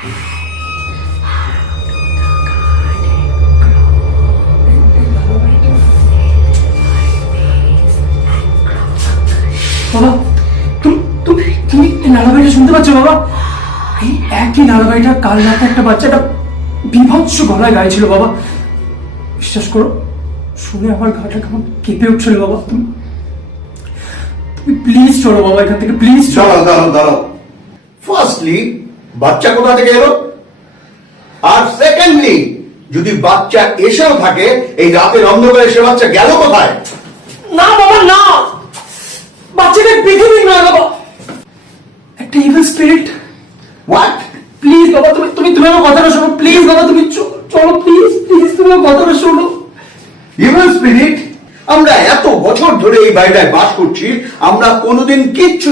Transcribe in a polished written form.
বাবা, তুমি লালাবাইটা শুনতে পাচ্ছ বাবা? এই একই লালাবাইটা কাল রাতে একটা বাচ্চাটা বিভৎস গলায় গাইছিল বাবা। বিশ্বাস করো, শুনে আমার গাটা কেমন কেঁপে উঠছিল বাবা। তুমি প্লিজ চলো বাবা এখান থেকে, প্লিজ চলো। দাঁড়াও। ফার্স্টলি, বাচ্চা কোথা থেকে এলো? আর সেকেন্ডলি, যদি বাচ্চা এসেও থাকে এই রাতের অন্ধকারে, সে বাচ্চা গেল কোথায়? না বাবা না, বাচ্চাটা পৃথিবীর নয় বাবা, একটা ইভিল স্পিরিট। হোয়াট? প্লিজ বাবা, তুমি আমার কথাটা শোনো প্লিজ বাবা, তুমি চলো প্লিজ তুমি আমার কথাটা শোনো। Evil spirit? আমরা এত বছর ধরে এই বাড়িটায় বাস করছি, আমরা কোনোদিন কিচ্ছু